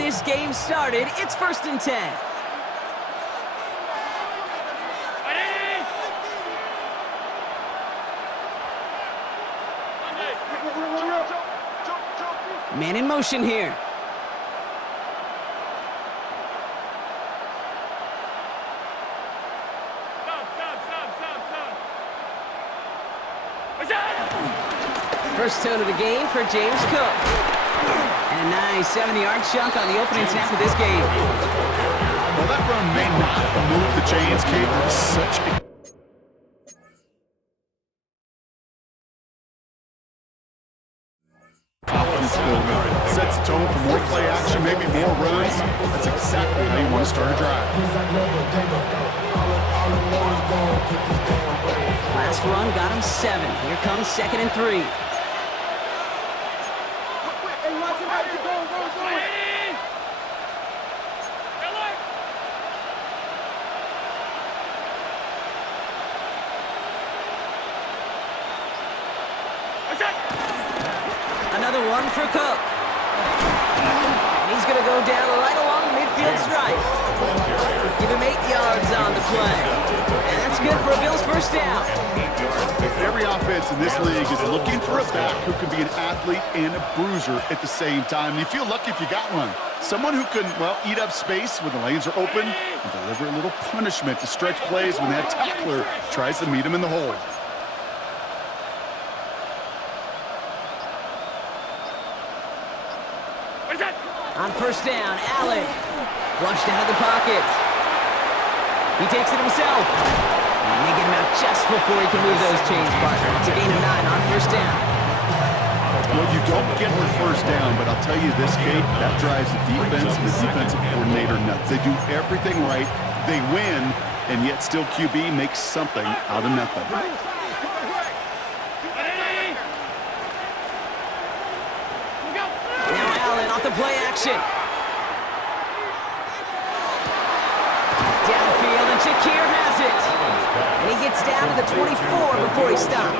this game started. It's 1st and 10. Man in motion here. First tone of the game for James Cook. And a nice 70-yard chunk on the opening snap of this game. Well, that run may not move the chains, Kate. That is such a... offense builder. Sets the tone for more play action, maybe more runs. That's exactly how you want to start a drive. Last run got him 7. Here comes 2nd and 3. Another one for Cook. And he's going to go down right along midfield stripe. Give him 8 yards on the play. And that's good for a Bills first down. Every offense in this league is looking for a back who can be an athlete and a bruiser at the same time. You feel lucky if you got one. Someone who can, well, eat up space when the lanes are open and deliver a little punishment to stretch plays when that tackler tries to meet him in the hole. On first down, Allen. Flushed out of the pocket. He takes it himself. And they get him out just before he can move those chains, partner. It's a gain of 9 on first down. Well, you don't get the first down, but I'll tell you this, Kate, that drives the defense and the defensive coordinator nuts. They do everything right. They win, and yet still QB makes something out of nothing. Off the play action. Downfield, and Shakir has it. And he gets down to the 24 before he stopped.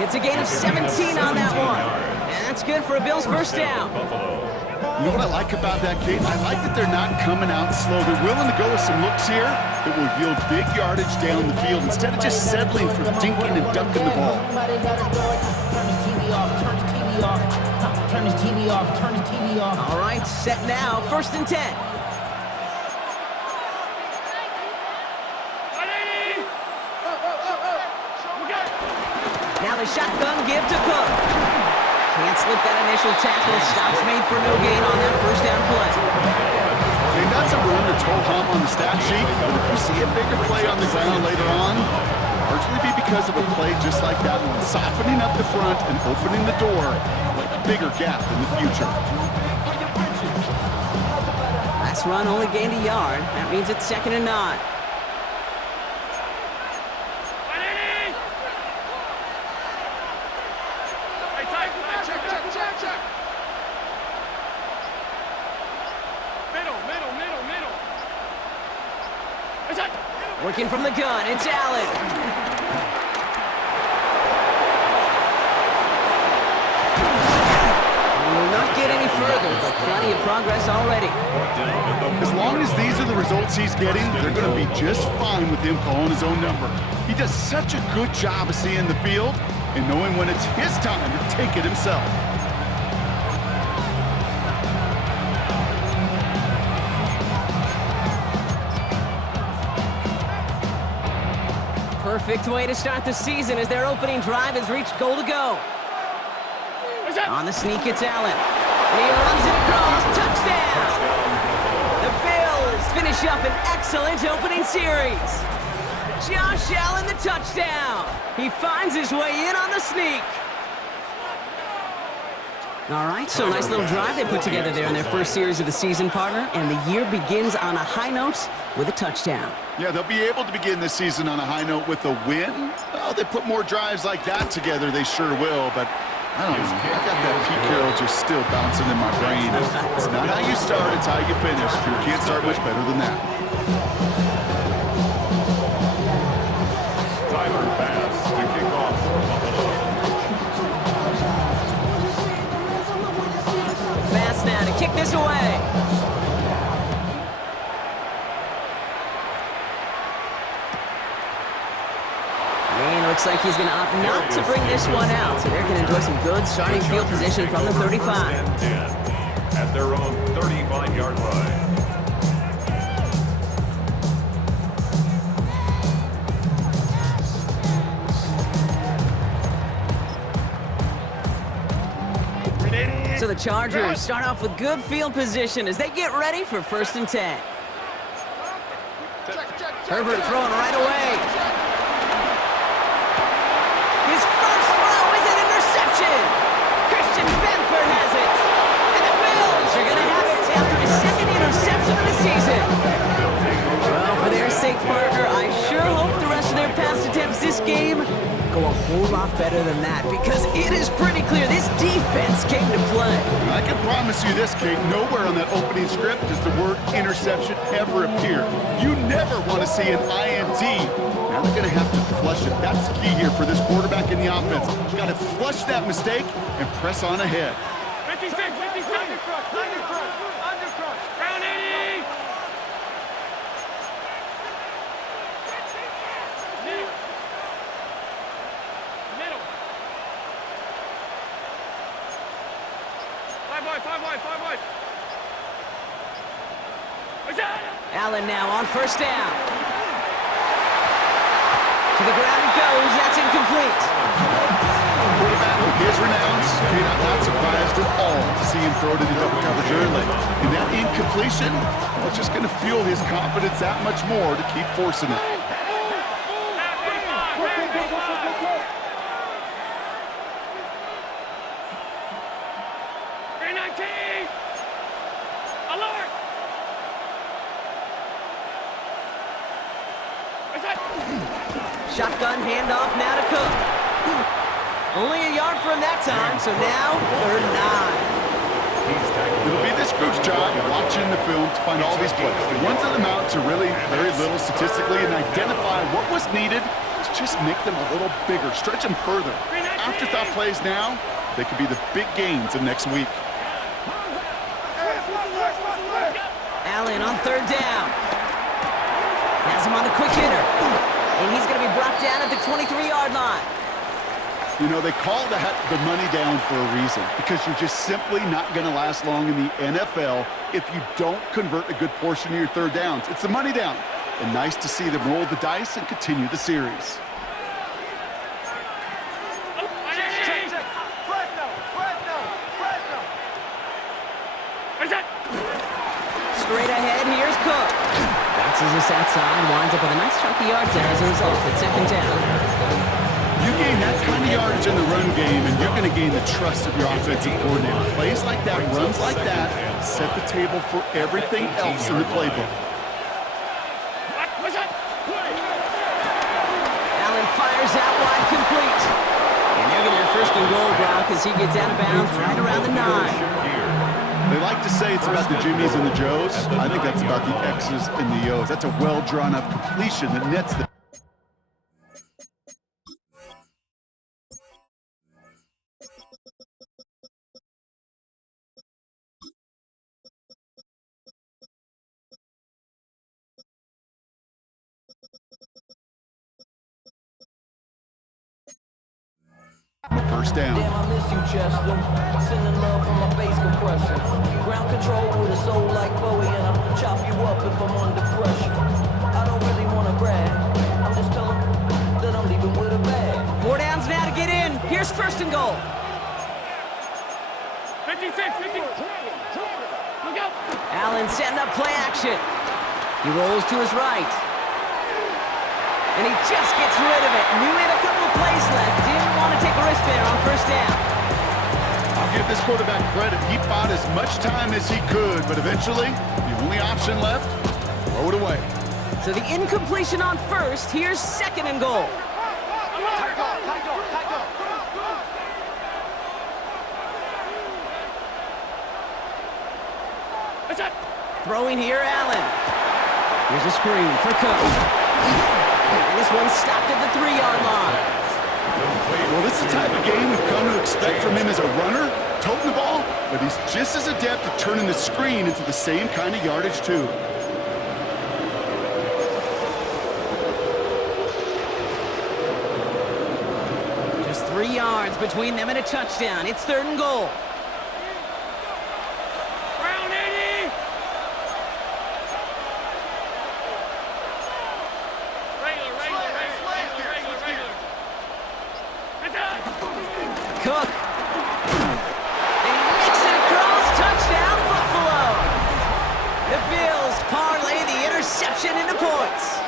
It's a gain of 17 on that one. And that's good for a Bills first down. You know what I like about that, Kate? I like that they're not coming out slow. They're willing to go with some looks here that will yield big yardage down the field instead of just settling for dinking and dunking the ball. Turn his TV off, turn his TV off. All right, set now, 1st and 10. Now the shotgun give to Cook. Can't slip that initial tackle. Stops made for no gain on that first down play. Okay, that's a run that's ho-hum on the stat sheet, but if you see a bigger play on the ground later on, largely be because of a play just like that one, softening up the front and opening the door for a bigger gap in the future. Last run only gained a yard. That means it's 2nd and 9. Working from the gun, it's Allen. We will not get any further, but plenty of progress already. As long as these are the results he's getting, they're going to be just fine with him calling his own number. He does such a good job of seeing the field and knowing when it's his time to take it himself. Perfect way to start the season as their opening drive has reached goal to go. On the sneak, it's Allen. And he runs it across. Touchdown! The Bills finish up an excellent opening series. Josh Allen, the touchdown. He finds his way in on the sneak. All right, so nice little drive they put together there in their first series of the season, partner, and the year begins on a high note with a touchdown. Yeah, they'll be able to begin this season on a high note with a win. Well, they put more drives like that together, they sure will, but I don't know. I got that Pete Carroll just still bouncing in my brain. It's not how you start, it's how you finish. You can't start much better than that. Pass now to kick this away. And looks like he's going to opt not to bring this one out. So they're going to enjoy some good starting field position from the 35. At their own 35-yard line. So the Chargers start off with good field position as they get ready for 1st and 10. Herbert throwing right away. His first throw is an interception. Christian Benford has it. And the Bills are going to have it after his 2nd interception of the season. Well, for their sake, partner, I sure hope the rest of their pass attempts this game go a whole lot better than that, because it is pretty clear this defense came to play. I can promise you this, Kate, nowhere on that opening script does the word interception ever appear. You never want to see an INT. Now they're going to have to flush it. That's the key here for this quarterback in the offense. Got to flush that mistake and press on ahead. 56, 56, undercrush, round 80. Five wide. Allen now on 1st down. To the ground it goes. That's incomplete. Quarterback with his renounce, you're not surprised at all to see him throw it into double coverage early. And that incompletion was just going to fuel his confidence that much more to keep forcing it. Shotgun handoff now to Cook. Only a yard from that time, so now 3rd and 9. It'll be this group's job watching the film to find all these plays. The ones that amount to really very little statistically and identify what was needed to just make them a little bigger, stretch them further. Afterthought plays now, they could be the big gains of next week. Allen on 3rd down. Has him on the quick hitter. And he's going to be brought down at the 23-yard line. You know, they call that the money down for a reason, because you're just simply not going to last long in the NFL if you don't convert a good portion of your 3rd downs. It's the money down. And nice to see them roll the dice and continue the series. Straight ahead, here's Cook. Bounces this outside, winds up with a nice chunk of yards there as a result at 2nd down. You gain that kind of yardage in the run game, and you're going to gain the trust of your offensive coordinator. Plays like that, runs like that, set the table for everything else in the playbook. Allen fires out wide, complete. And they're going to have 1st and goal, Brock, as he gets out of bounds right around the 9. They like to say it's about the Jimmies and the Joes. I think that's about the X's and the O's. That's a well-drawn-up completion that nets the... First down. Damn, I miss you, Chester. Sending love from my bass compressor. Ground control with a soul like Bowie, and I'll chop you up if I'm under pressure. I don't really want to brag. I'm just telling that I'm leaving with a bag. 4 downs now to get in. Here's 1st and goal. 56, 50. Look out. Allen setting up play action. He rolls to his right. And he just gets rid of it. Knew he had a couple of plays left. Didn't want to take a risk there on 1st down. I'll give this quarterback credit. He bought as much time as he could, but eventually, the only option left was to throw it away. So the incompletion on 1st. Here's 2nd and goal. Throwing here, Allen. Here's a screen for Cook. And this one's stopped at the 3-yard line. Well, this is the type of game we've come to expect from him as a runner, toting the ball, but he's just as adept at turning the screen into the same kind of yardage, too. Just 3 yards between them and a touchdown. It's 3rd and goal. Cook. And he makes it across. Touchdown, Buffalo. The Bills parlay the interception into points.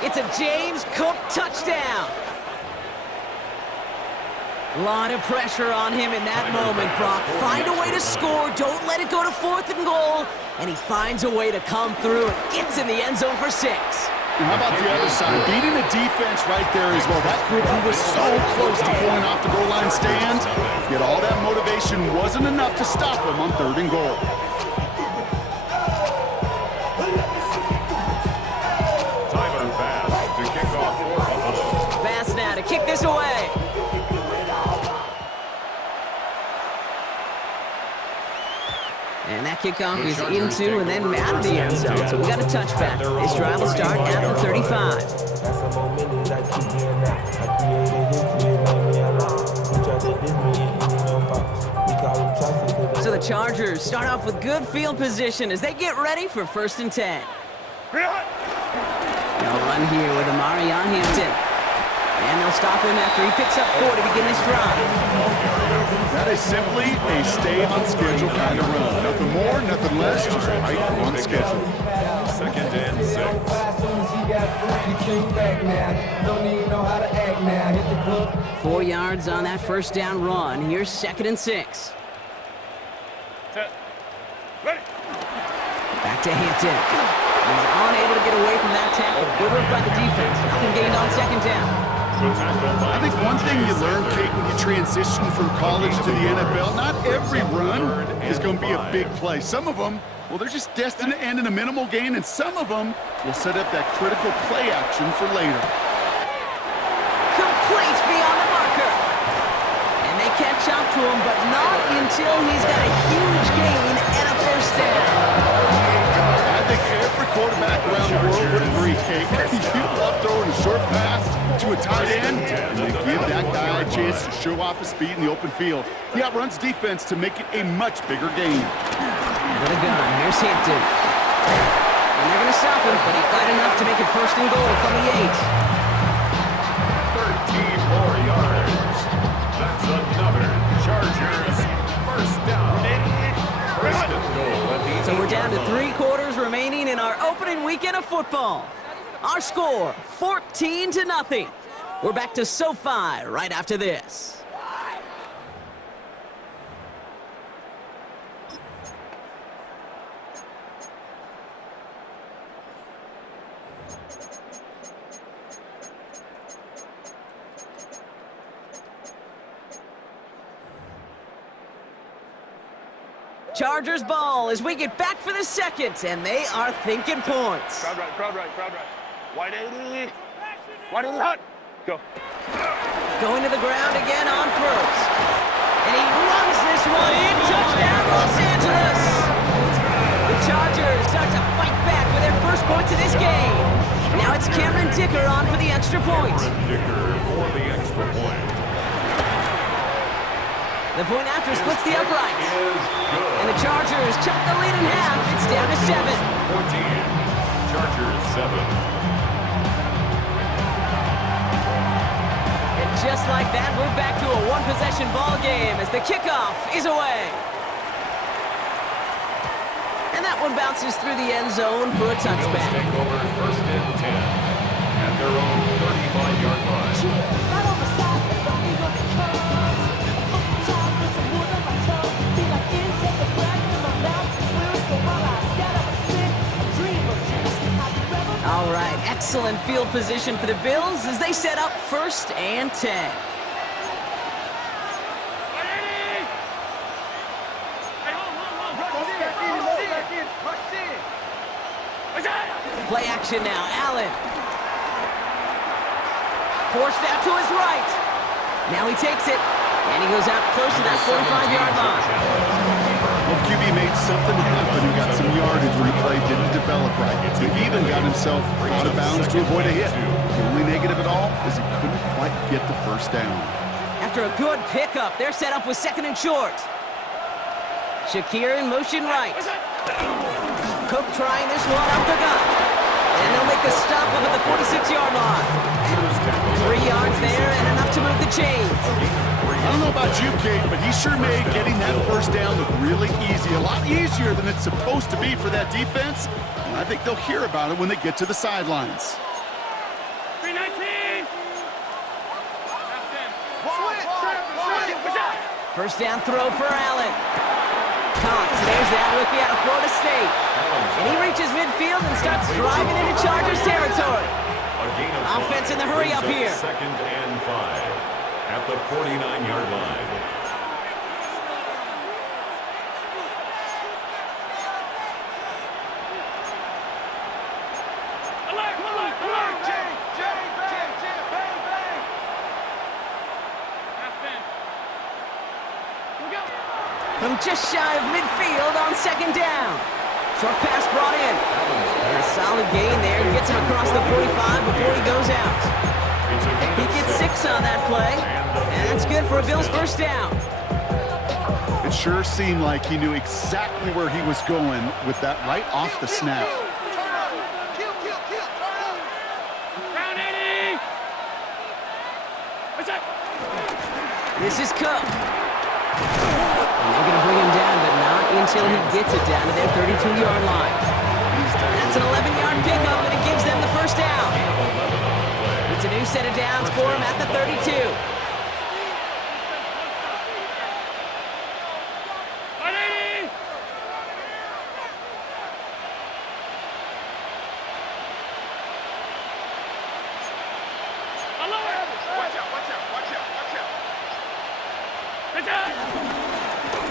It's a James Cook touchdown. A lot of pressure on him in that moment, Brock. Find a way to score. Don't let it go to 4th and goal. And he finds a way to come through and gets in the end zone for 6. And how about the other side? Beating the defense right there as well. That group who was so close to pulling off the goal line stand, yet all that motivation wasn't enough to stop them on 3rd and goal. Tyler Bass to kick off for Buffalo. Bass now to kick this away. And that kickoff is into and then out of the end zone. So we got a touchback. This drive will start at the 35. So the Chargers start off with good field position as they get ready for 1st and 10. They'll run here with Amari on Hampton. And they'll stop him after he picks up 4 to begin this drive. That is simply a stay on schedule kind of run. Nothing more, nothing less, just right on schedule. 2nd and 6. 4 yards on that 1st down run. Here's 2nd and 6. Back to Hampton. He's unable to get away from that tackle. Good work by the defense. Nothing gained on 2nd down. I think one thing you learn, Kate, when you transition from college to the NFL, not every run is going to be a big play. Some of them, well, they're just destined to end in a minimal gain, and some of them will set up that critical play action for later. Complete beyond the marker. And they catch up to him, but not until he's got a huge gain and a 1st down. I think every quarterback around the world would agree, Kate. You love throwing a short pass to a tight end, and they give that guy a chance to show off his speed in the open field. He outruns defense to make it a much bigger gain. Into the gun. Here's Hampton. And they're going to stop him, but he got enough to make it 1st and goal from the 8. 13 more yards. That's another Chargers 1st down. 1st and goal at the So we're down to 3 quarters remaining in our opening weekend of football. Our score, 14-0. We're back to SoFi right after this. Chargers ball as we get back for the 2nd, and they are thinking points. Crowd right, crowd right, crowd right. Wide 80. Wide 80 hot. Go. Going to the ground again on 1st. And he runs this one in. Touchdown, Los Angeles. The Chargers start to fight back with their 1st points of this game. Now it's Cameron Dicker on for the extra point. Dicker for the extra point. The point after splits the uprights. And the Chargers chop the lead in half. It's down to 7. 14. Chargers 7. And just like that, we're back to a 1-possession ball game as the kickoff is away. And that one bounces through the end zone for a touchback. Take over 1st and 10 at their own 35-yard line. All right, excellent field position for the Bills as they set up 1st and 10. Play action now, Allen. Forced out to his right. Now he takes it, and he goes out close to that 45-yard line. Well, QB made something happen and got some yardage when the play didn't develop right. He even got himself out of bounds to avoid a hit. The only negative at all is he couldn't quite get the first down. After a good pickup, they're set up with 2nd and short. Shakir in motion right. Cook trying this one up the gut. And they'll make the stop up at the 46-yard line. 3 yards there and enough to move the chains. I don't know about you, Kate, but he sure made getting that first down look really easy. A lot easier than it's supposed to be for that defense. And I think they'll hear about it when they get to the sidelines. 319! First down throw for Allen. Cox, there's that rookie out of Florida State. And he reaches midfield and starts driving into Chargers territory. Offense in the hurry up here. 2nd and 5 at the 49-yard line. From just shy of midfield on 2nd down. Short pass brought in. And a solid gain there. Gets him across the 45 before he goes out. He gets 6 on that play. And that's good for a Bills first down. It sure seemed like he knew exactly where he was going with that right off the snap. This is Cook. And they're going to bring him down, but not until he gets it down to their 32-yard line. That's an 11-yard pickup, and it gives them the first down. It's a new set of downs for him at the 32.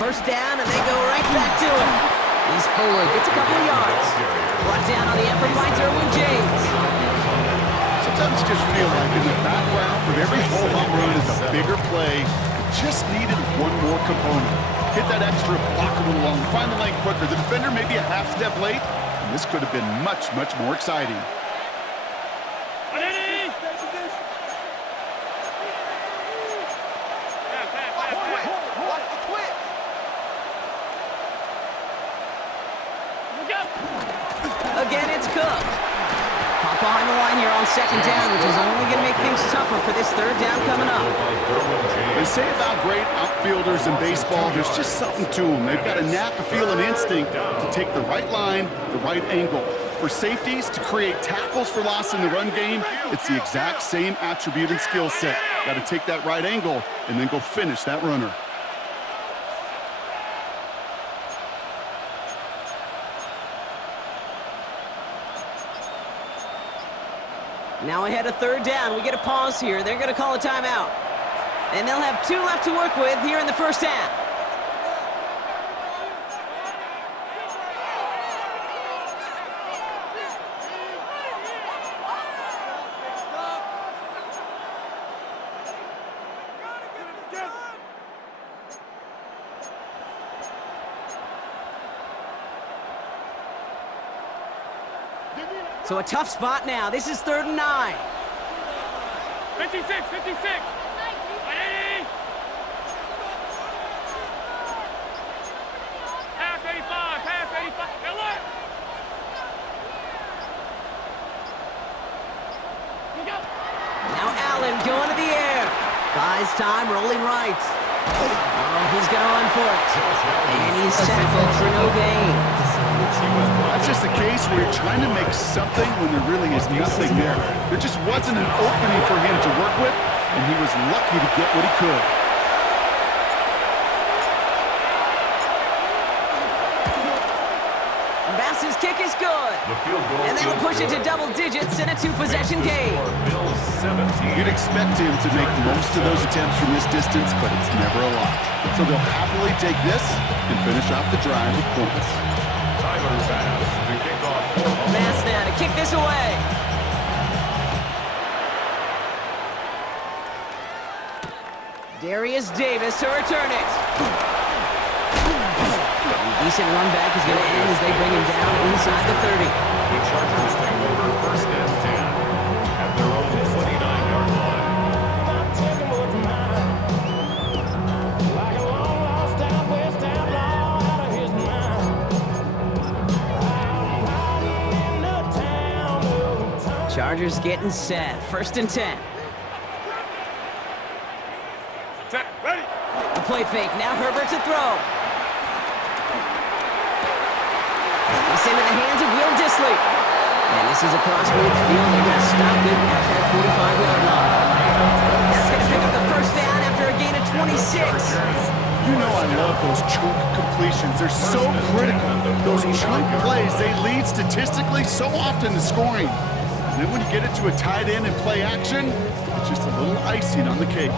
First down, and they go right back to him. He's forward, gets a couple of yards. Brought down on the effort by Derwin James. Sometimes you just feel like in the background of every whole home run is a bigger play. It just needed one more component. Hit that extra block a little longer, find the lane quicker. The defender may be a half step late, and this could have been much, much more exciting. Again, it's Cook. Pop behind the line here on 2nd down, which is only going to make things tougher for this 3rd down coming up. They say about great outfielders in baseball, there's just something to them. They've got a knack, a feel, and instinct to take the right line, the right angle. For safeties, to create tackles for loss in the run game, it's the exact same attribute and skill set. Got to take that right angle and then go finish that runner. Now ahead of 3rd down, we get a pause here. They're going to call a timeout. And they'll have 2 left to work with here in the first half. So a tough spot now. This is 3rd and 9. 56, 56. 180. Half 85, half 85. Hey, look. You go. Now Allen going to the air. Buys time, rolling right. Oh, he's going to run for it. And he's tackled for no gain. That's just a case where you're trying to make something when there really is nothing there. There just wasn't an opening for him to work with, and he was lucky to get what he could. Bass's kick is good. And they'll push it to double digits in a 2-possession game. You'd expect him to make most of those attempts from this distance, but it's never a lot. So they'll happily take this and finish off the drive with points. Bass now to kick this away. Darius Davis to return it. And decent run back is going to end as they bring him down inside the 30. The Chargers take over 1st and 10 at their own 29-yard line. Chargers getting set. 1st and 10. Set. Ready. A play fake. Now Herbert to throw. It's into the hands of Will Dissly. And this is across midfield. They're going to stop it at that 45-yard line. That's going to pick up the 1st down after a gain of 26. You know I love those chunk completions. They're so critical. Those chunk plays, they lead statistically so often to scoring. And then when you get it to a tight end and play action, it's just a little icing on the cake.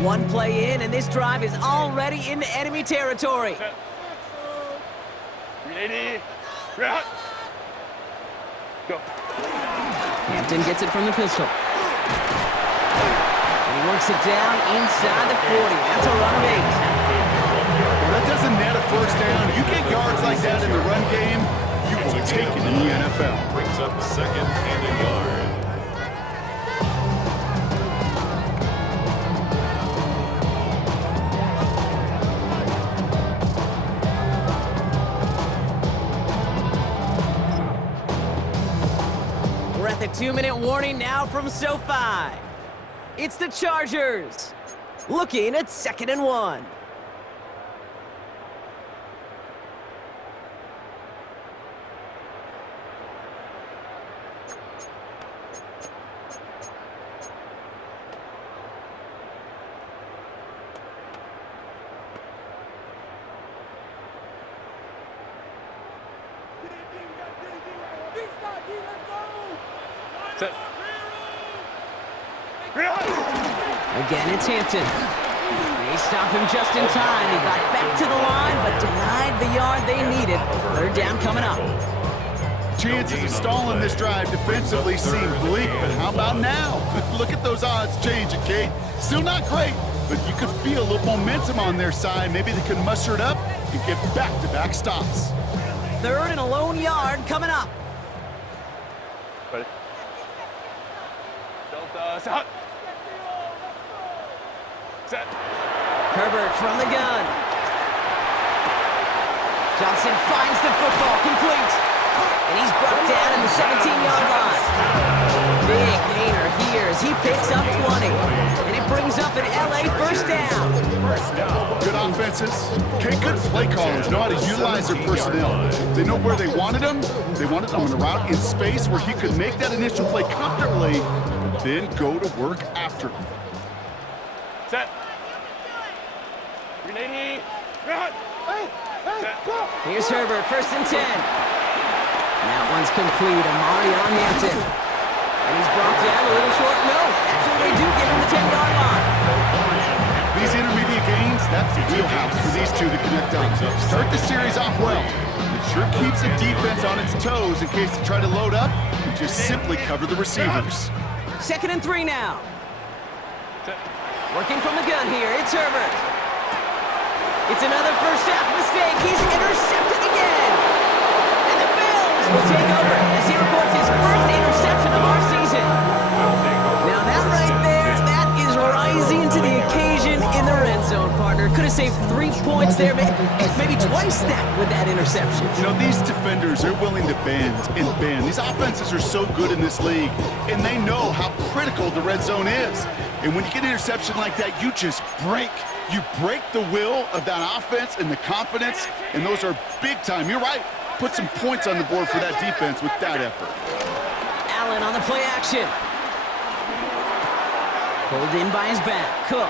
One play in, and this drive is already into enemy territory. Set. 380. Ready. Go. Hampton gets it from the pistol. And he works it down inside the 40. That's a run of 8. Well, that doesn't net a 1st down. You get yards like that in the run game, you will take it in the NFL. Brings up 2nd and a yard. We're at the 2-minute warning now from SoFi. It's the Chargers looking at 2nd and 1. Set. Ready. Again, it's Hampton. They stop him just in time. He got back to the line, but denied the yard they needed. 3rd down coming up. Chances of stalling this drive defensively seem bleak, but how about now? Look at those odds changing, Kate. Still not great, but you could feel a little momentum on their side. Maybe they can muster it up and get back-to-back stops. 3rd and a lone yard coming up. Ready. Delta. Set. Set. Herbert from the gun. Johnson finds the football, complete. And he's brought down at the 17-yard line. Big gainer here as he picks up 20. And it brings up an LA 1st down. Good offenses. Okay, good play callers know how to utilize their personnel. They know where they wanted them. They wanted them on a route in space where he could make that initial play comfortably, but then go to work after. Set. 380. Ready. Set. Here's Herbert, 1st and 10. That one's complete. Amari on Hampton. And he's brought down a little short. No, actually they do give him the 10-yard line. These intermediate gains, that's the wheelhouse for these two to connect on. Start the series off well. It sure keeps the defense on its toes in case they try to load up and just simply cover the receivers. 2nd and 3 now. Set. Working from the gun here, it's Herbert. It's another 1st half mistake. He's intercepted again. And the Bills will take over as he reports his 1st interception of our season. Now that right there, that is rising to the occasion in the red zone, partner. Could have saved 3 points there, maybe twice that with that interception. You know, these defenders, they're willing to bend and bend. These offenses are so good in this league, and they know how critical the red zone is. And when you get an interception like that, you just break. You break the will of that offense and the confidence, and those are big time. You're right. Put some points on the board for that defense with that effort. Allen on the play action. Pulled in by his back. Cook.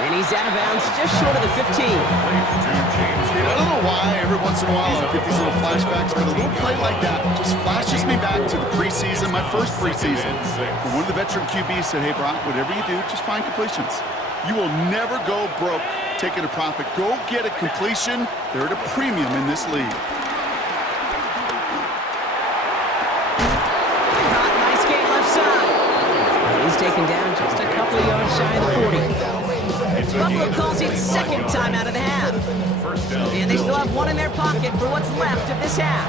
And he's out of bounds just short of the 15. I don't know why every once in a while I get these little flashbacks, but a little play like that just flashes me back to the preseason, my first preseason. And one of the veteran QBs said, hey, Brock, whatever you do, just find completions. You will never go broke taking a profit. Go get a completion. They're at a premium in this league. Buffalo calls it second time out of the half. First down. And they still have one in their pocket for what's left of this half.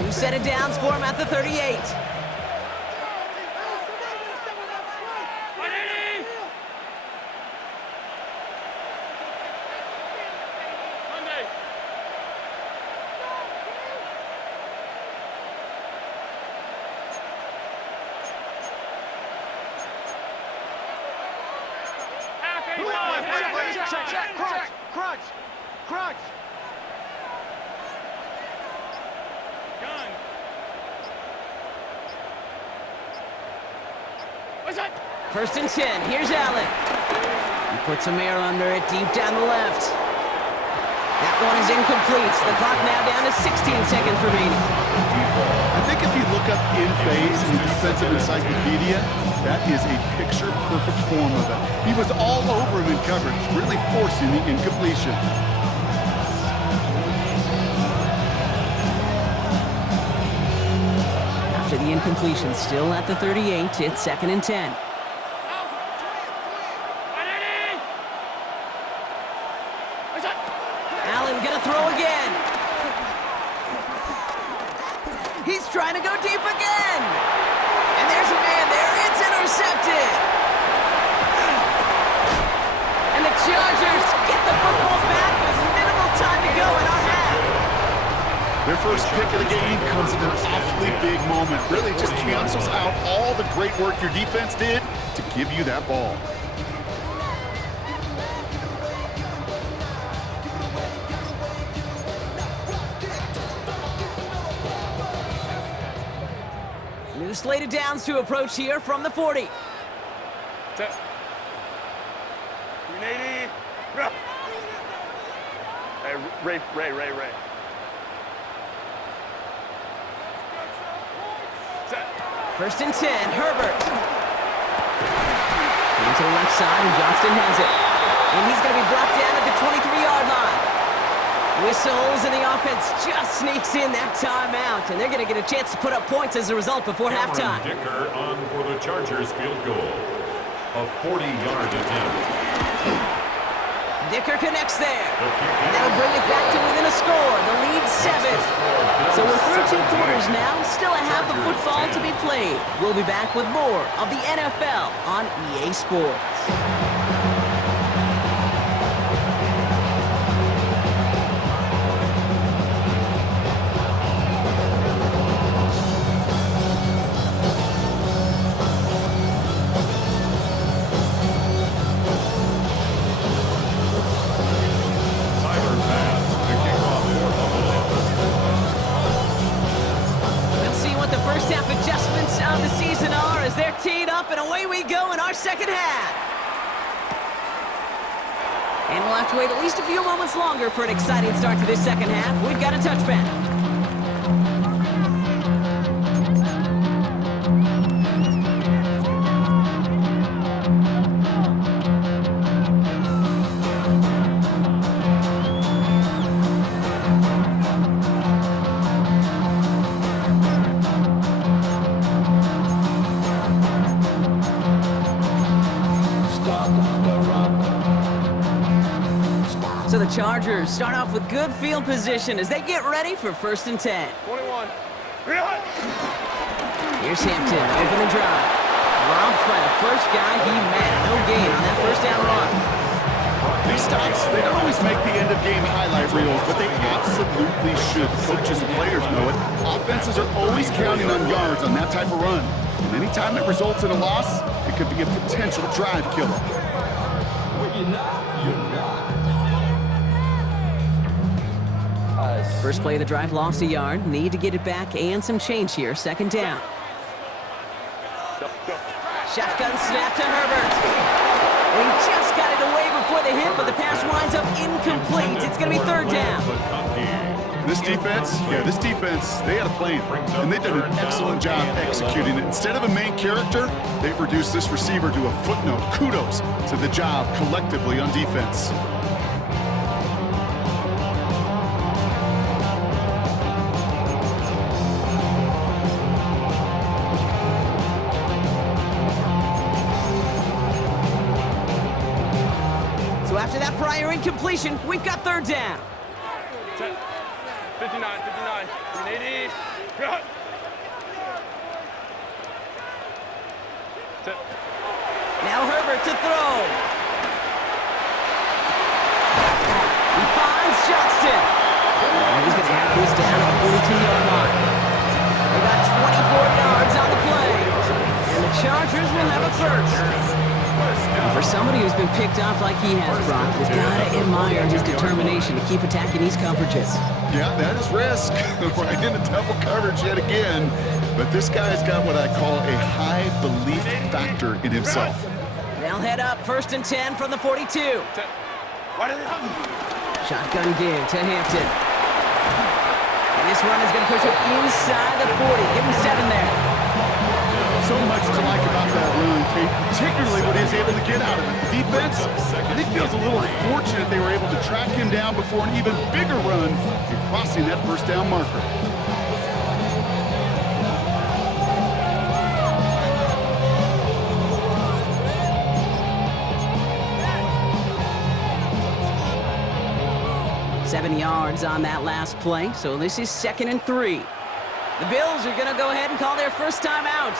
New set of downs for him at the 38. Crunch. Gun. What's that? First and 10. Here's Allen. He puts some air under it deep down the left. That one is incomplete. The clock now down to 16 seconds remaining. I think if you look up in phase in the defensive encyclopedia, that is a picture-perfect form of it. He was all over him in coverage, really forcing the incompletion. After the incompletion, still at the 38, it's second and 10. Allen gonna throw again. He's trying to go deep again. And there's a man there. It's intercepted. And the Chargers get the football back with minimal time to go in our half. Their first pick of the game comes at an awfully big moment. Really just cancels out all the great work your defense did to give you that ball. New slate of downs to approach here from the 40. Set. 380. Hey, Ray. Set. First and 10, Herbert. Into the left side, and Johnston has it. And he's going to be brought down at the 23-yard line. Whistles, and the offense just sneaks in that timeout. And they're going to get a chance to put up points as a result before halftime. Dicker on for the Chargers field goal. A 40-yard attempt. Dicker connects there. And that'll bring it back to within a score. The lead 7. So we're through 2 quarters now. Still a half of football to be played. We'll be back with more of the NFL on EA Sports. Of the season are as they're teed up, and away we go in our second half. And we'll have to wait at least a few moments longer for an exciting start to this second half. We've got a touchback. So the Chargers start off with good field position as they get ready for first and 10. 21. Here's Hampton, open the drive. Robbed by the first guy he met. No gain on that first down run. These stops, they don't always make the end-of-game highlight reels, but they absolutely should. Coaches and players know it. Offenses are always counting on yards on that type of run. And anytime it results in a loss, it could be a potential drive killer. When you're not. First play of the drive, lost a yard. Need to get it back and some change here. Second down. Shotgun snap to Herbert. And he just got it away before the hit, but the pass winds up incomplete. It's going to be third down. This defense, they had a plan, and they did an excellent job executing it. Instead of a main character, they've reduced this receiver to a footnote. Kudos to the job collectively on defense. that prior incompletion, we've got third down. 59, 59, 380. Cut. Now Herbert to throw. He finds Johnston. And he's going to have this down at the 42-yard line. They got 24 yards on the play. And the Chargers will have a first. And for somebody who's been picked off like he has, Brock, you've got to admire his determination to keep attacking these coverages. Yeah, that is risk. Right into double coverage yet again. But this guy's got what I call a high belief factor in himself. They'll head up 1st and 10 from the 42. Shotgun give to Hampton. And this run is going to push him inside the 40. Give him 7 there. So much to like about that run, Kate, particularly what he's able to get out of it. The defense, I think, feels a little fortunate they were able to track him down before an even bigger run in crossing that first down marker. Seven yards on that last play, so this is 2nd and 3. The Bills are going to go ahead and call their first time out,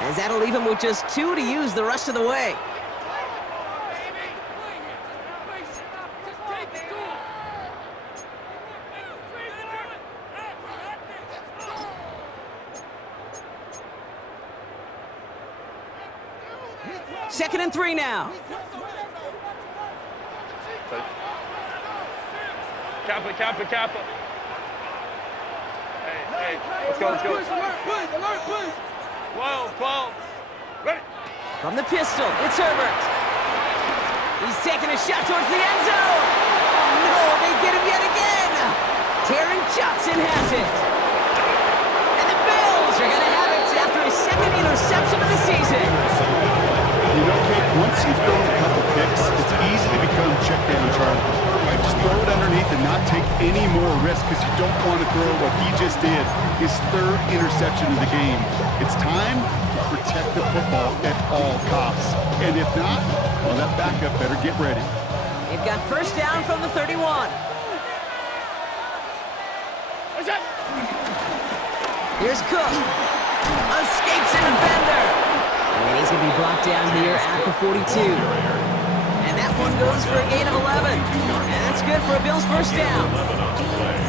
as that'll leave them with just 2 to use the rest of the way. Second and 3 now. Kappa. Hey, let's go. 12. Ready. From the pistol, it's Herbert. He's taking a shot towards the end zone. Oh no, they get him yet again. Taron Johnson has it. And the Bills are going to have it after his 2nd interception of the season. You know, Kate, once you've thrown a couple picks, it's easy to become check down Charlie. Right, just throw it underneath and not take any more risk because you don't want to throw what he just did, his 3rd interception of the game. It's time to protect the football at all costs. And if not, well, that backup better get ready. They've got first down from the 31. Here's Cook. Escapes an defender. And he's going to be brought down here at the 42. And that one goes for a gain of 11. And that's good for a Bills first down.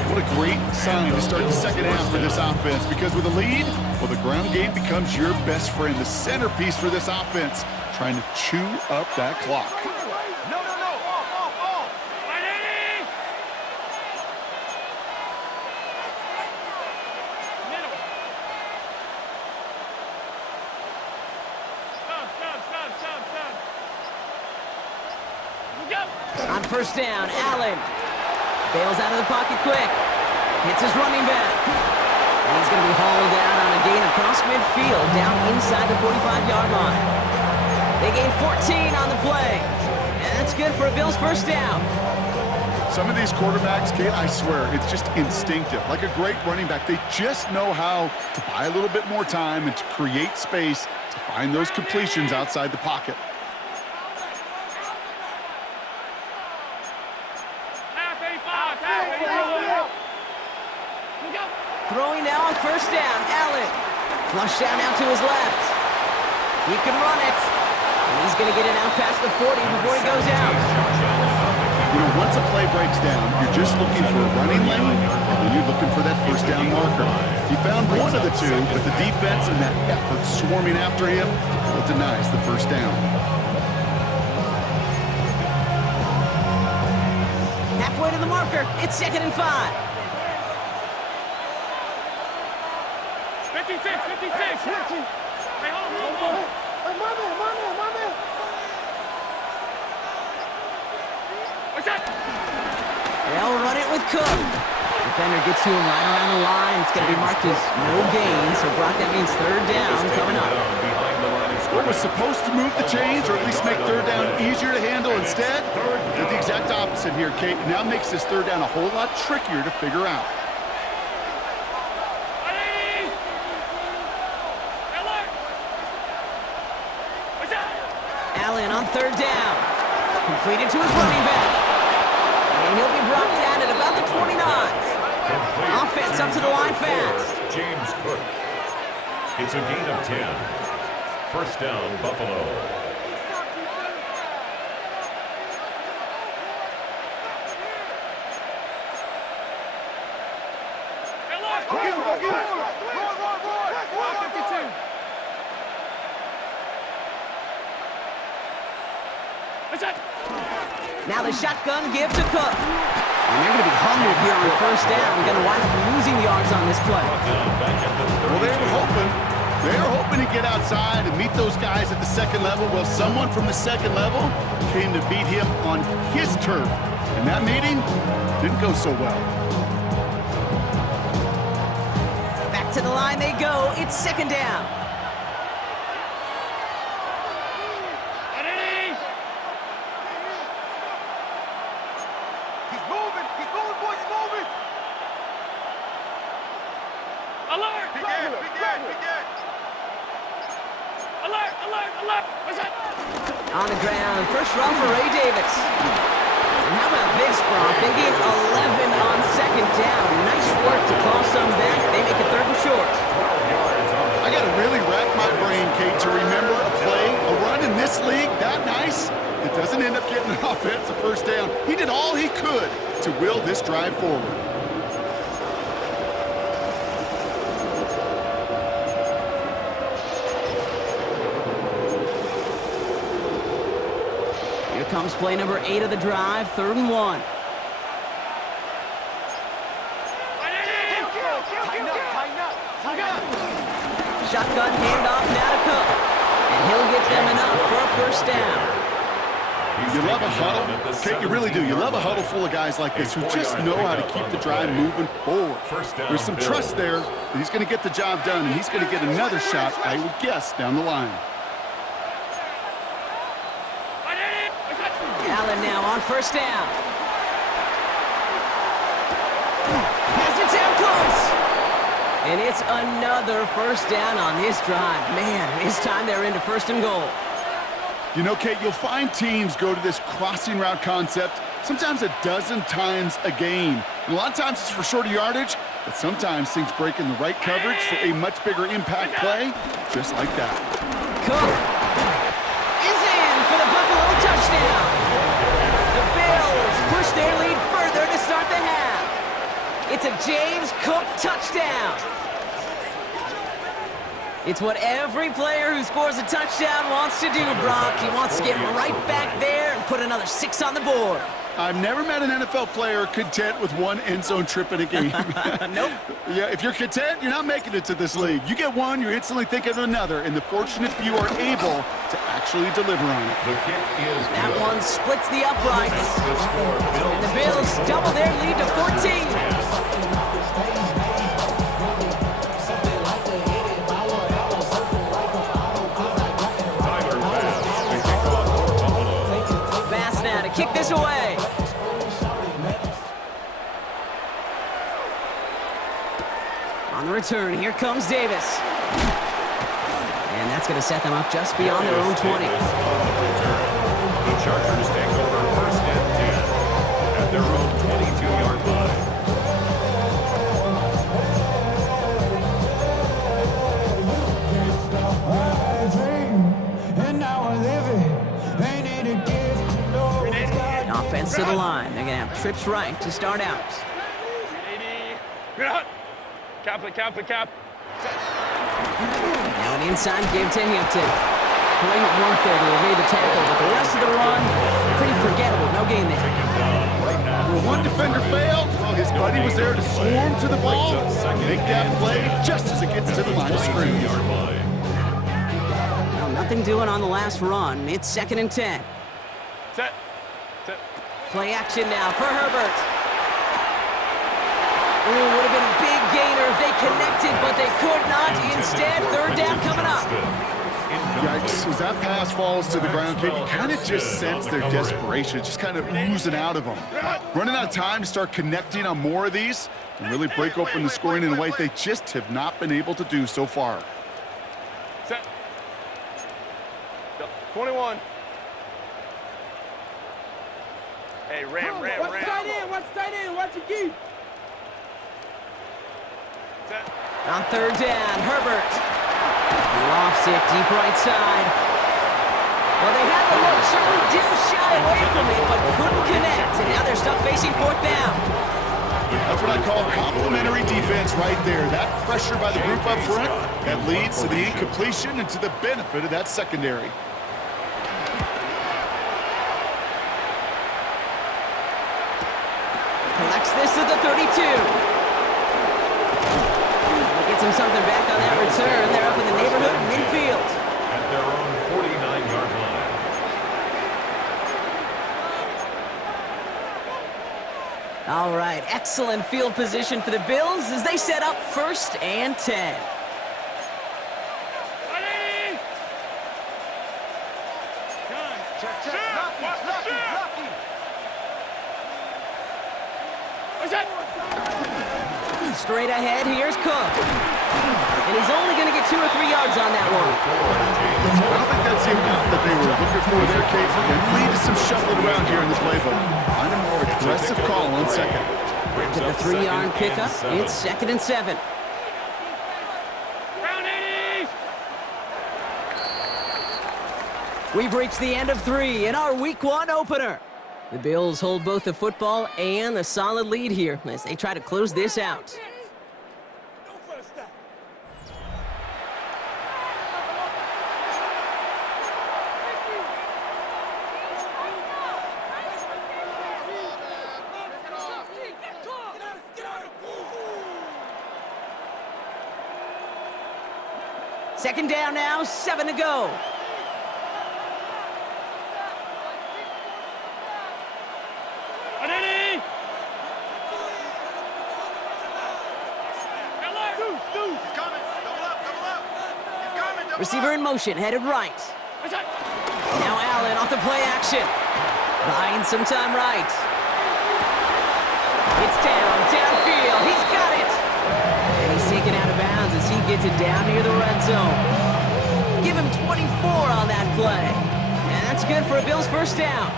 What a great sign to start the second half for this offense, because with a lead, well, the ground game becomes your best friend, the centerpiece for this offense, trying to chew up that clock. No. Off. 180. Middle. Stop. On first down, Allen bails out of the pocket quick. Hits his running back. And he's going to be hauled down on a gain across midfield, down inside the 45-yard line. They gain 14 on the play. And that's good for a Bills first down. Some of these quarterbacks, Kate, I swear, it's just instinctive. Like a great running back, they just know how to buy a little bit more time and to create space to find those completions outside the pocket. Throwing now on first down, Allen. Flush down out to his left. He can run it. And he's going to get it out past the 40 before he goes out. You know, once a play breaks down, you're just looking for a running lane, and then you're looking for that first down marker. He found one of the two, but the defense and that effort swarming after him, well, denies the first down. Halfway to the marker, it's 2nd and 5. 56. Hey, hold. What's that? They'll run it with Cook. Defender gets to him right around the line. It's going to be marked as no gain. So, Brock, that means third down coming up. What was supposed to move the chains, or at least make third down easier to handle instead, did the exact opposite here, Kate. It now makes this third down a whole lot trickier to figure out. Allen on third down. Completed to his running back. And he'll be brought down at about the 29. Offense up to the line fast. James Cook. It's a gain of 10. First down, Buffalo. Now the shotgun give to Cook. And they're going to be humbled here on first down. Going to wind up losing yards on this play. Well, they were hoping to get outside and meet those guys at the second level. Well, someone from the second level came to beat him on his turf. And that meeting didn't go so well. Back to the line they go. It's second down. On the ground, first run for Ray Davis. And how about this, Brock? They get 11 on second down. Nice work to call some back. They make it third and short. I got to really rack my brain, Kate, to remember a play, a run in this league that nice that doesn't end up getting an offensive first down. He did all he could to will this drive forward. Comes play number 8 of the drive, 3rd and 1. Shotgun handoff now to Cook. And he'll get them enough for a first down. You love a huddle. Kate, you really do. You love a huddle full of guys like this who just know how to keep the drive moving forward. There's some trust there that he's going to get the job done, and he's going to get another shot, I would guess, down the line. Allen now on first down. Has it down close. And it's another first down on this drive. Man, this time they're into first and goal. You know, Kate, you'll find teams go to this crossing route concept sometimes a dozen times a game. And a lot of times it's for shorter yardage, but sometimes things break in the right coverage for a much bigger impact play, just like that. Cook is in for the Buffalo touchdown. The Bills push their lead further to start the half. It's a James Cook touchdown. It's what every player who scores a touchdown wants to do, Brock. He wants to get right back there and put another 6 on the board. I've never met an NFL player content with one end zone trip in a game. Nope. Yeah, if you're content, you're not making it to this league. You get one, you're instantly thinking of another, and the fortunate few are able to actually deliver on it. The kick is That good. one splits the uprights. And the Bills double their lead to 14. Kick this away. On the return, here comes Davis. And that's going to set them up just beyond their own 20. The Chargers take over first and 10 at their own 22-yard line. Offense to the line. They're going to have trips right to start out. Cap. Now an inside give to Hampton. Great work there to evade the tackle, but the rest of the run, pretty forgettable. No gain there. Well, one defender failed. Well, his buddy was there to swarm to the ball. Make that play just as it gets to the line of scrimmage. Well, nothing doing on the last run. It's 2nd and 10. Set. Play action now for Herbert. Ooh, would have been a big gainer if they connected, but they could not. Instead, 3rd down coming up. Yikes, as that pass falls to the ground, Kate, you kind of just sense their desperation, just kind of oozing out of them. Running out of time to start connecting on more of these and really break open the scoring in a way they just have not been able to do so far. Set. 21. Hey, ram. Watch tight end, watch your key. On third down, Herbert. He lofts it deep right side. Well, they had the look, certainly didn't shy away from it, but couldn't connect. And now they're stuck facing fourth down. That's what I call complimentary defense right there. That pressure by the group up front, that leads to the incompletion and to the benefit of that secondary. Collects this at the 32. Gets him something back on that return. They're up in the neighborhood of midfield. At their own 49-yard line. All right, excellent field position for the Bills as they set up 1st and 10. Straight ahead, here's Cook. And he's only going to get 2 or 3 yards on that one. I don't think that's the amount that they were looking for there, Kate. Can lead to some shuffling around here in the playbook. Find a more aggressive call on second. After the 3-yard pickup, it's 2nd and 7. We've reached the end of 3 in our Week 1 opener. The Bills hold both the football and a solid lead here as they try to close this out. Second down now, 7 to go. Receiver in motion, headed right. Now Allen off the play action. Buying some time right. It's downfield. He's got it. And he's taken out of bounds as he gets it down near the red zone. Give him 24 on that play. And that's good for a Bills first down.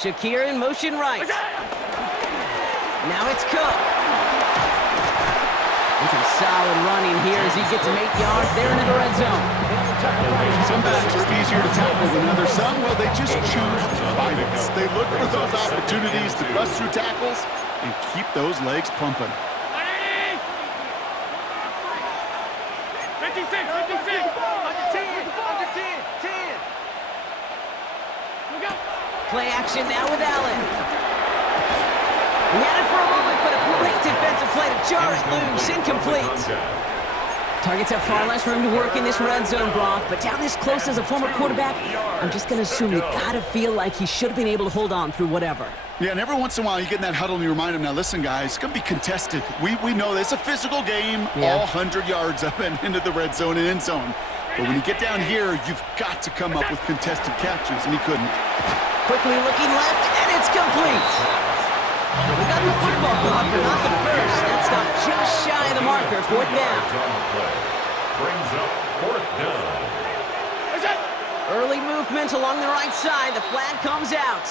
Shakir in motion right. Now it's Cook. And some solid running here as he gets him 8 yards there into the red zone. Some backs are easier to tackle than others. Some, well, they just choose violence. They look for those opportunities to bust through tackles and keep those legs pumping. 56, 56, under 10. Play action now with Allen. We had it for a moment, but a great defensive play to jar it loose. Incomplete. Targets have far less room to work in this red zone, Brock, but down this close as a former quarterback, I'm just going to assume you got to feel like he should have been able to hold on through whatever. Yeah, and every once in a while you get in that huddle and you remind him, now listen, guys, it's going to be contested. We know this. It's a physical game, all 100 yards up and into the red zone and end zone. But when you get down here, you've got to come up with contested catches, and he couldn't. Quickly looking left, and it's complete. We got the football block, but not the first. That stopped just shy of the marker. 4th down. Brings up 4th down. Early movement along the right side. The flag comes out.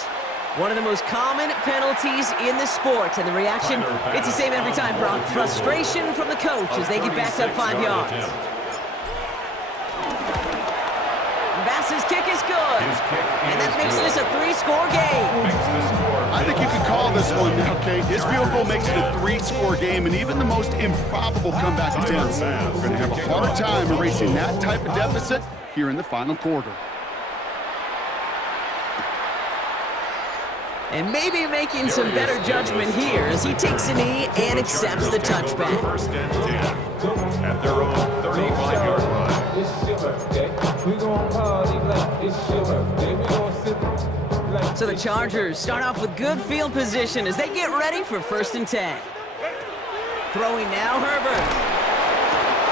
One of the most common penalties in the sport. And the reaction, it's the same every time, Brock. Frustration from the coach as they get backed up 5 yards. Bass's kick is good. And that makes this a 3-score game. I think you can call this one now, Kate. His field goal makes it a 3-score game, and even the most improbable comeback attempts are going to have a hard time erasing that type of deficit here in the final quarter. And maybe making some better judgment here as he takes a knee and accepts the touchback. 1st and 10 at their own 35-yard line. So the Chargers start off with good field position as they get ready for 1st and 10. Throwing now, Herbert.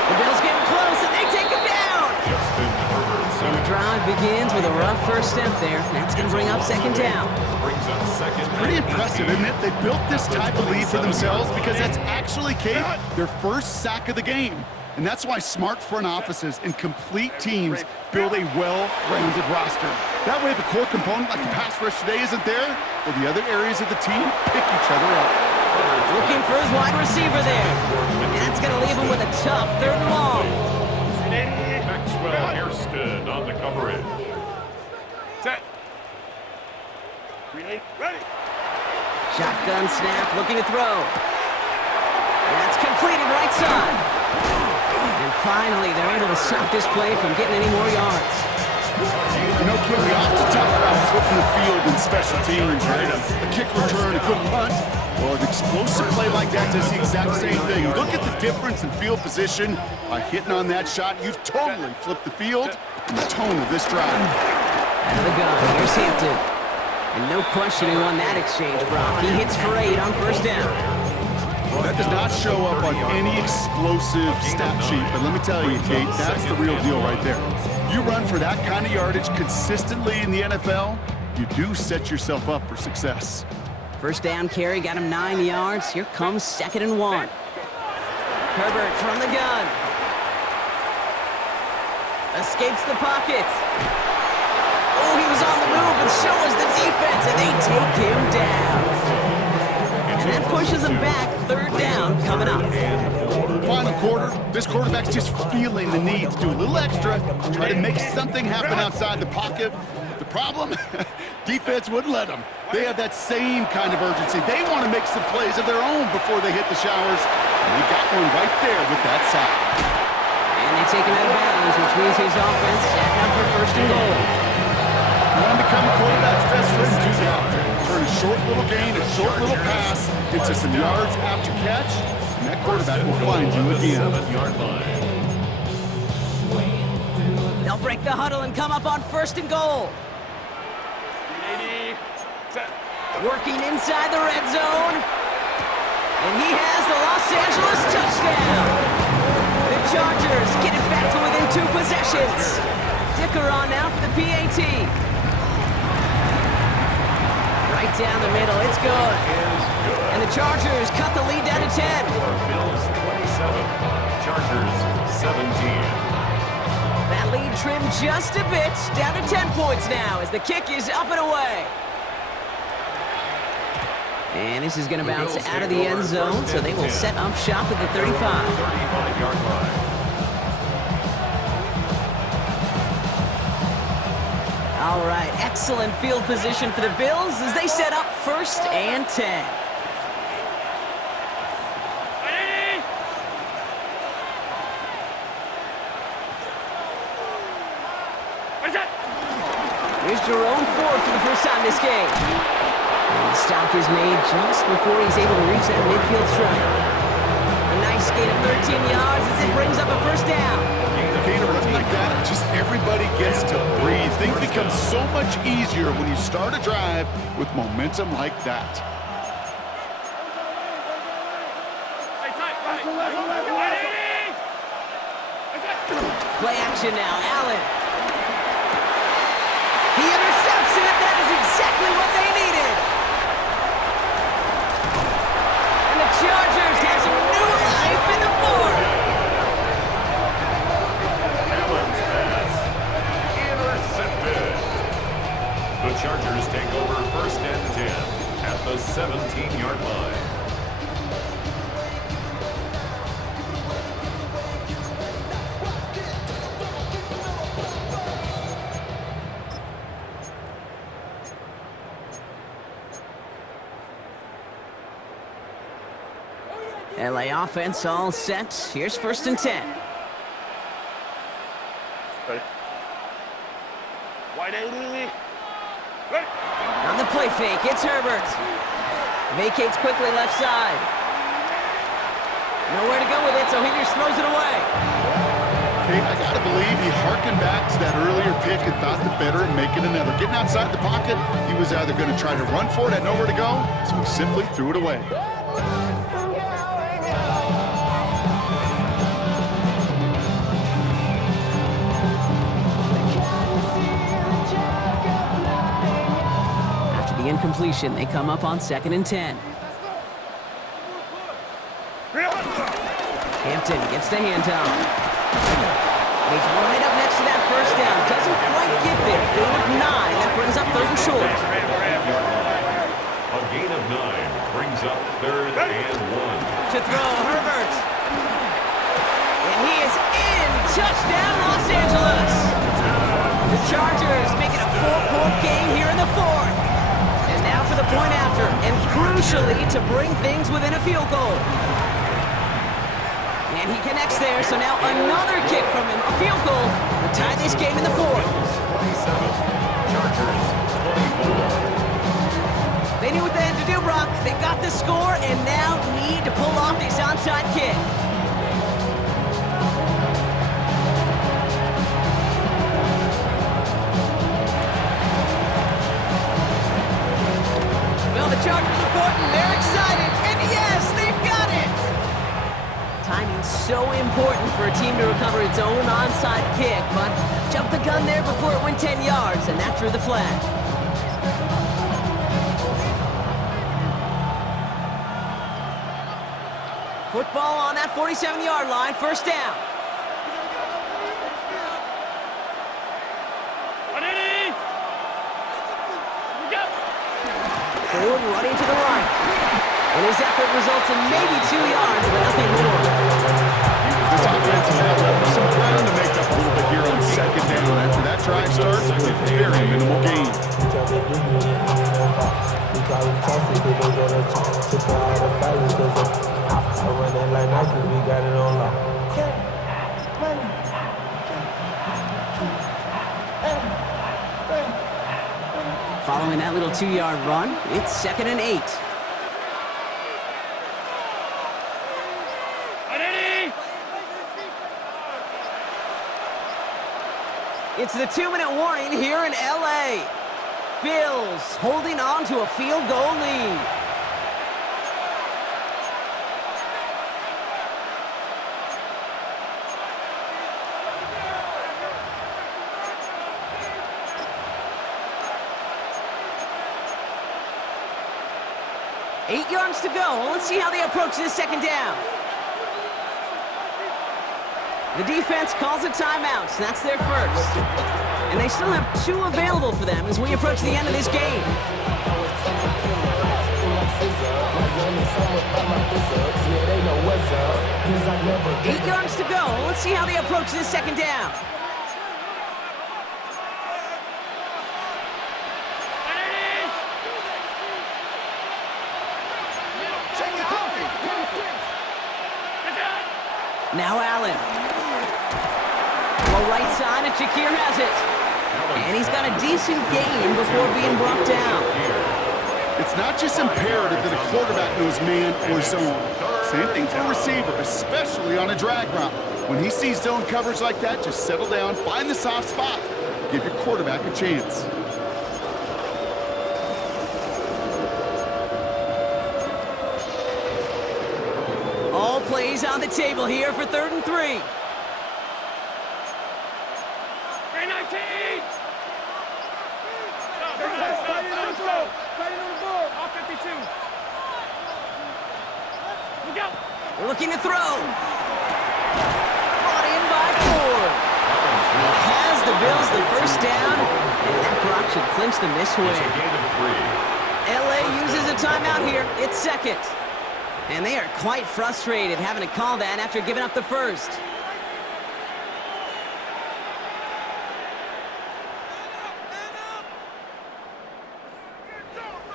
The Bills getting close and they take him down. Justin Herbert. And the drive drive begins with a rough first step there. That's going to bring up second down. Brings up second. Pretty impressive, isn't it? They built this type of lead for themselves because that's actually, Kate, their first sack of the game. And that's why smart front offices and complete teams build a well-rounded roster. That way, if a core component like the pass rush today isn't there, well, the other areas of the team pick each other up. Looking for his wide receiver there. And that's going to leave him with a tough third and long. Maxwell Hairston on the coverage. Set. Ready? Ready. Shotgun snap, looking to throw. That's completed right side. And finally, they're able to stop this play from getting any more yards. You know, Kim, we often talk about flipping the field in special teams, right? A kick return, a good punt. Well, an explosive play like that does the exact same thing. Look at the difference in field position. By hitting on that shot, you've totally flipped the field and the tone of this drive. Out of the gun, here's Hampton. And no question who won that exchange, Brock. He hits for 8 on first down. That does not show up on any explosive stat sheet, but let me tell you, Kate, that's the real deal right there. You run for that kind of yardage consistently in the NFL, you do set yourself up for success. First down carry got him 9 yards. Here comes 2nd and 1. Herbert from the gun. Escapes the pocket. Oh, he was on the move, and so was the defense, and they take him down. And that pushes him back. 3rd down coming up. Final quarter, this quarterback's just feeling the need to do a little extra, try to make something happen outside the pocket. The problem, defense wouldn't let them. They have that same kind of urgency. They want to make some plays of their own before they hit the showers, and they got one right there with that sack. And they take him out of bounds, which means his offense setting up for 1st and goal. You want to become a quarterback's best friend, do that. Turn a short little gain, a short little pass into some yards after catch, and that quarterback will find you again. 7-yard line. They'll break the huddle and come up on 1st and goal. Ready. Set. Working inside the red zone. And he has the Los Angeles touchdown. The Chargers get it back to within 2 possessions. Dicker on now for the PAT. Right down the middle, it's good. And the Chargers cut the lead down to 10. Bills 27, Chargers 17. That lead trimmed just a bit, down to 10 points now as the kick is up and away. And this is going to bounce out of the end zone, so they will set up shop at the 35. 35-yard line. All right, excellent field position for the Bills as they set up 1st and 10. Ready. What's that? Here's Jerome Ford for the first time this game. And the stop is made just before he's able to reach that midfield strike. A nice gain of 13 yards as it brings up a 1st down. Okay, to run like that, just everybody gets to breathe. Things become so much easier when you start a drive with momentum like that. Hey, tight. Ready. Play action now, Allen. He intercepts it. That is exactly what they needed. And the Chargers have some new life in the 4th. Allen's pass intercepted. The Chargers take over 1st and 10 at the 17-yard line. LA offense all set. Here's 1st and 10. Ready. Wide 80. Ready. On the play fake, it's Herbert. Vacates quickly left side. Nowhere to go with it, so he just throws it away. Kate, I gotta believe he harkened back to that earlier pick and thought the better and make it another. Getting outside the pocket, he was either going to try to run for it, had nowhere to go, so he simply threw it away. incompletion. They come up on 2nd and 10. Hampton gets the handoff. He's right up next to that first down. Doesn't quite get there. Gain of 9. That brings up 3rd and short. A gain of 9 brings up 3rd and 1. To throw, Herbert. And he is in. Touchdown, Los Angeles. The Chargers making a 4-point game here in the 4th. And now for the point after. And crucially, to bring things within a field goal. And he connects there, so now another kick from him. A field goal to tie this game in the 4th. 27. Chargers 24. They knew what they had to do, Brock. They got the score and now need to pull off this onside kick. Well, the Chargers reporting they're excited, and yes, they've got it! Timing's so important for a team to recover its own onside kick, but jumped the gun there before it went 10 yards, and that drew the flag. Football on that 47-yard line, 1st down. Ford running to the right. And his effort results in maybe 2 yards, but nothing more. This offense has left some ground to make up a little bit here on 2nd down after that drive starts with a very minimal gain. Following that little 2-yard run, it's 2nd and 8. It's the 2-minute warning here in LA. Bills holding on to a field goal lead. Eight yards to go. Let's see how they approach this 2nd down. The defense calls a timeout, so that's their first. And they still have 2 available for them as we approach the end of this game. 8 yards to go. Let's see how they approach this 2nd down. Now Allen. Well, right side, and Shakir has it. And he's got a decent gain before being brought down. It's not just imperative that a quarterback knows man or zone. Same thing for a receiver, especially on a drag route. When he sees zone coverage like that, just settle down, find the soft spot, give your quarterback a chance. All plays on the table here for 3rd and 3. We're looking to throw. Brought in by Ford. And he has the Bills the 1st down, and that drop should clinch them this way. LA uses a timeout here. It's 2nd. And they are quite frustrated having to call that after giving up the 1st.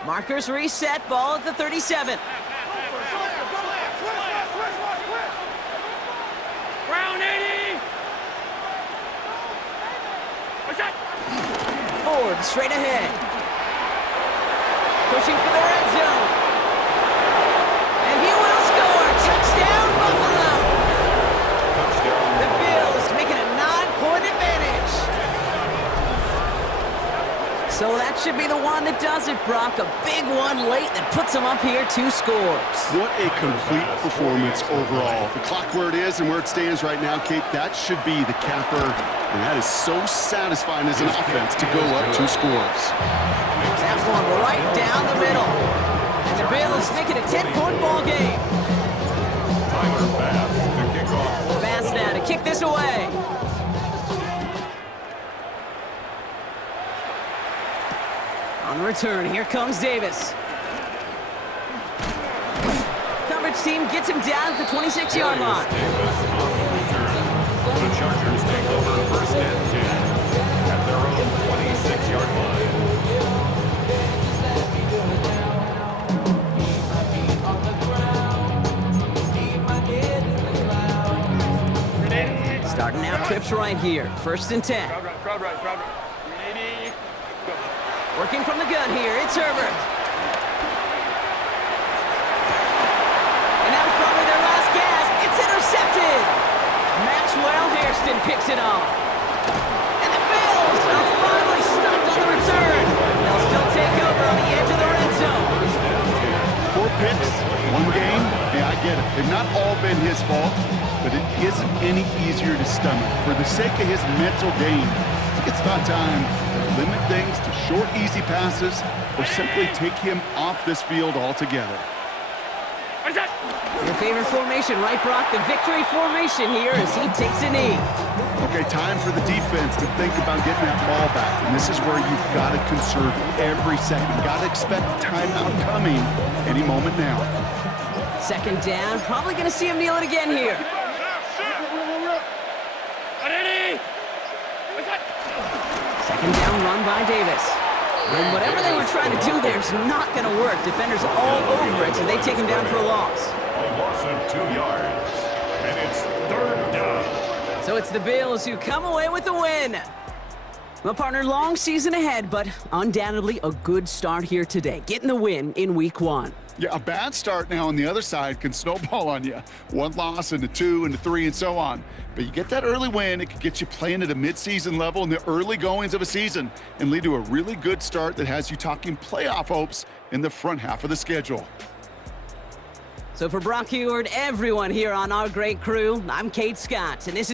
Markers reset, ball at the 37. Ford straight ahead. Pushing for the red zone. And he will score. Touchdown, Buffalo. The Bills making a 9-point advantage. So that should be the one that does it, Brock. A big one late that puts them up here 2 scores. What a complete performance overall. The clock where it is and where it stands right now, Kate, that should be the capper. And that is so satisfying as an offense to go up 2 scores. That one right down the middle. And the Bills make it a 10-point ball game. Tyler Bass to kick off. Bass now to kick this away. On the return, here comes Davis. Coverage team gets him down at the 26-yard line. Davis on the return. The Chargers take over first and 10 at their own 26-yard line. Starting out trips right here. First and 10. Crowd right. Ready, go. Working from the gun here, it's Herbert. And that was probably their last gasp. It's intercepted. Maxwell Hairston picks it off. And the Bills are finally stopped on the return. They'll still take over on the edge of the red zone. 4 picks, 1 game. Yeah, I get it. They've not all been his fault, but it isn't any easier to stomach. For the sake of his mental game, I think it's about time to limit things to short, easy passes or simply take him off this field altogether. Your favorite formation, right, Brock? The victory formation here as he takes a knee. Okay, time for the defense to think about getting that ball back. And this is where you've got to conserve every second. Got to expect the timeout coming any moment now. Second down, probably going to see him kneel it again here. Second down run by Davis. And whatever they were trying to do there is not going to work. Defenders all over it, so they take him down for a loss. A loss of 2 yards. And it's third down. So it's the Bills who come away with the win. Well, partner, long season ahead, but undoubtedly a good start here today. Getting the win in Week 1. Yeah, a bad start now on the other side can snowball on you. 1 loss into 2 into 3 and so on. But you get that early win, it can get you playing at a midseason level in the early goings of a season and lead to a really good start that has you talking playoff hopes in the front half of the schedule. So for Brock Heward, everyone here on our great crew, I'm Kate Scott, and this is